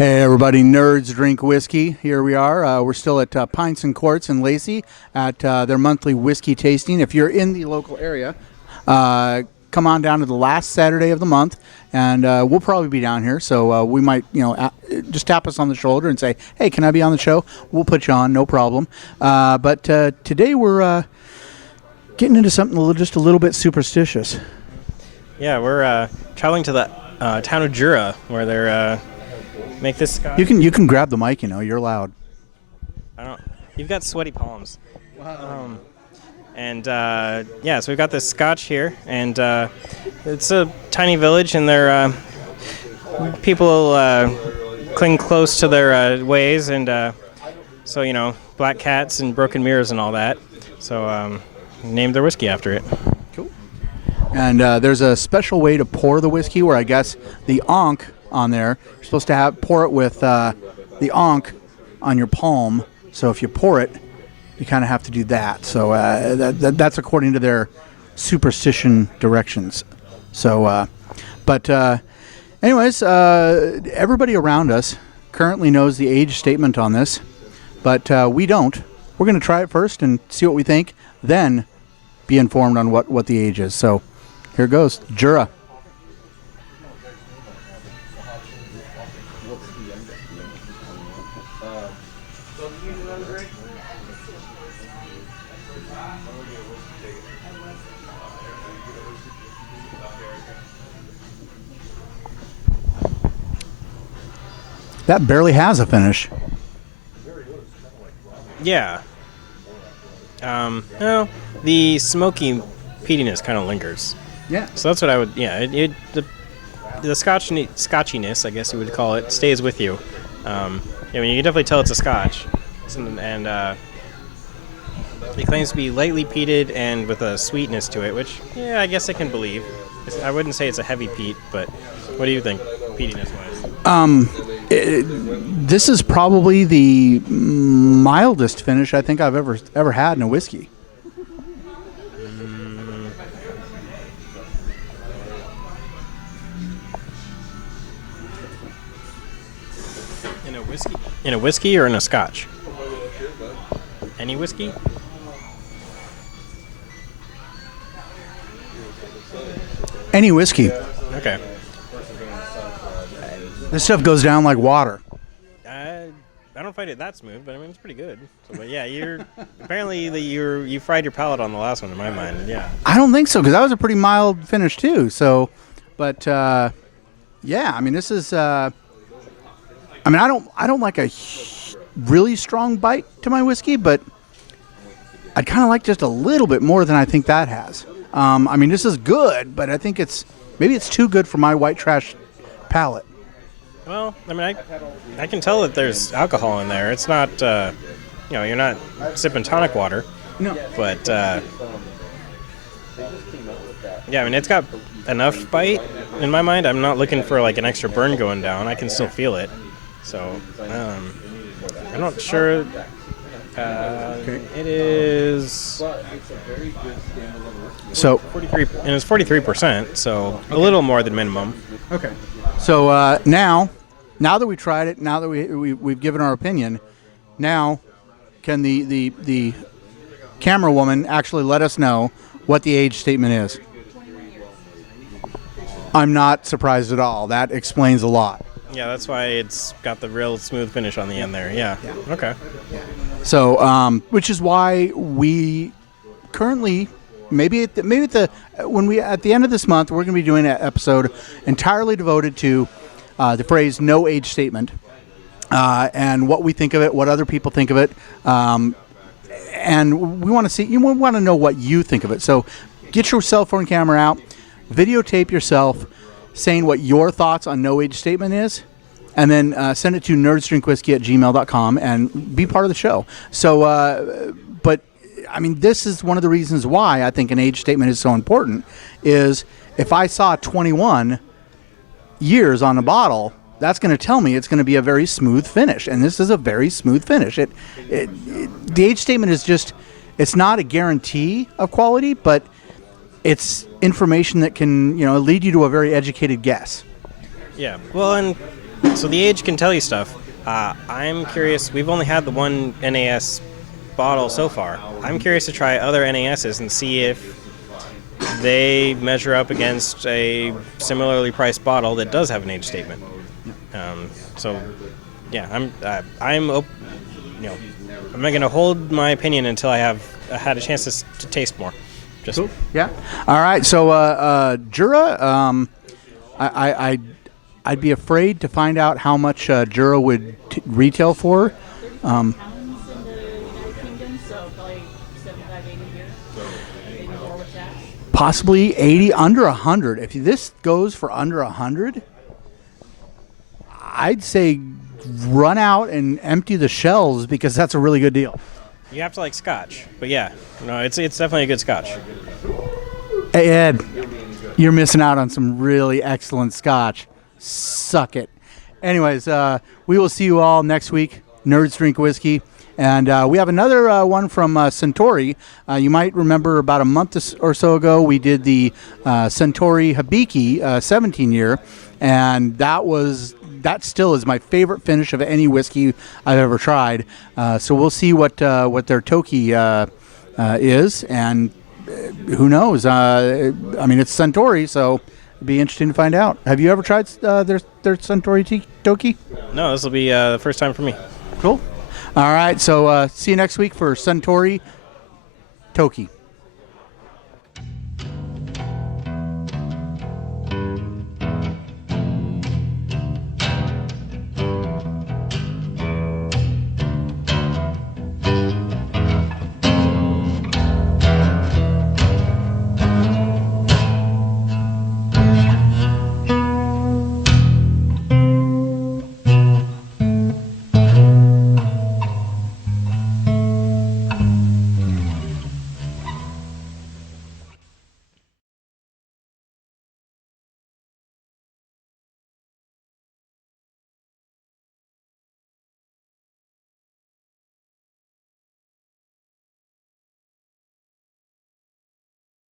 Hey everybody, Nerds Drink Whiskey. Here we are. We're still at Pints and Quarts in Lacey at their monthly whiskey tasting. If you're in the local area, come on down to the last Saturday of the month, and we'll probably be down here. So we might, just tap us on the shoulder and say, "Hey, can I be on the show?" We'll put you on, no problem. But today we're getting into something just a little bit superstitious. Yeah, we're traveling to the town of Jura, where they're make this scotch. You can grab the mic. You're loud. You've got sweaty palms. Wow. So we've got this scotch here, and it's a tiny village, and they're people cling close to their ways, and so black cats and broken mirrors and all that. So named their whiskey after it. Cool. And there's a special way to pour the whiskey, where I guess the ankh on there, you're supposed to pour it with the ankh on your palm. So if you pour it, you kind of have to do that. So that's according to their superstition directions. So, anyways, everybody around us currently knows the age statement on this, but we don't. We're going to try it first and see what we think, then be informed on what the age is. So here it goes. Jura. That barely has a finish. Yeah. The smoky peatiness kind of lingers. Yeah. So that's what I would. Yeah. The scotchiness, I guess you would call it, stays with you. You can definitely tell it's a scotch, and it claims to be lightly peated and with a sweetness to it, which I guess I can believe. I wouldn't say it's a heavy peat, but what do you think, peatiness-wise? This is probably the mildest finish I think I've ever had in a whiskey. In a whiskey or in a scotch? Any whiskey? Any whiskey. Okay. This stuff goes down like water. I don't find it that smooth, but I mean it's pretty good. So, but yeah, you fried your palate on the last one in my mind. Yeah. I don't think so, because that was a pretty mild finish too. So, but yeah, I mean this is. I don't like a really strong bite to my whiskey, but I'd kind of like just a little bit more than I think that has. This is good, but I think maybe it's too good for my white trash palate. Well, I can tell that there's alcohol in there. It's not, you're not sipping tonic water. No. But, it's got enough bite in my mind. I'm not looking for like an extra burn going down. I can still feel it. So, I'm not sure. Okay. It is. So 43, and it's 43%. So a little more than minimum. Okay. So now that we tried it, now that we've given our opinion, now can the camera woman actually let us know what the age statement is? I'm not surprised at all. That explains a lot. Yeah, that's why it's got the real smooth finish on the end there. Yeah. Okay. So, which is why we currently at the end of this month we're going to be doing an episode entirely devoted to the phrase "no age statement" and what we think of it, what other people think of it, and we want to know what you think of it. So, get your cell phone camera out, videotape yourself saying what your thoughts on no age statement is, and then send it to nerdsdrinkwhiskey@gmail.com and be part of the show. So, this is one of the reasons why I think an age statement is so important, is if I saw 21 years on a bottle, that's going to tell me it's going to be a very smooth finish, and this is a very smooth finish. The age statement is just, it's not a guarantee of quality, but it's information that can lead you to a very educated guess. Yeah. Well, and So the age can tell you stuff. I'm curious. We've only had the one NAS bottle so far. I'm curious to try other NASs and see if they measure up against a similarly priced bottle that does have an age statement. So, yeah, I'm not going to hold my opinion until I have had a chance to taste more. Just cool. Yeah. All right. So, Jura, I'd be afraid to find out how much Jura would retail for. Pounds in the United Kingdom, so probably 75, 80 here. Maybe more with tax. Possibly 80, under 100. If this goes for under 100, I'd say run out and empty the shelves because that's a really good deal. You have to like Scotch, but yeah, no, it's definitely a good Scotch. Hey, Ed, you're missing out on some really excellent Scotch. Suck it. Anyways, we will see you all next week. Nerds Drink Whiskey. And we have another one from Centauri. You might remember about a month or so ago, we did the Centauri Hibiki 17-year. And that still is my favorite finish of any whiskey I've ever tried. So we'll see what their Toki is. And who knows? I mean, it's Centauri, so it'd be interesting to find out. Have you ever tried their Centauri Toki? No, this will be the first time for me. Cool. All right, so see you next week for Centauri Toki.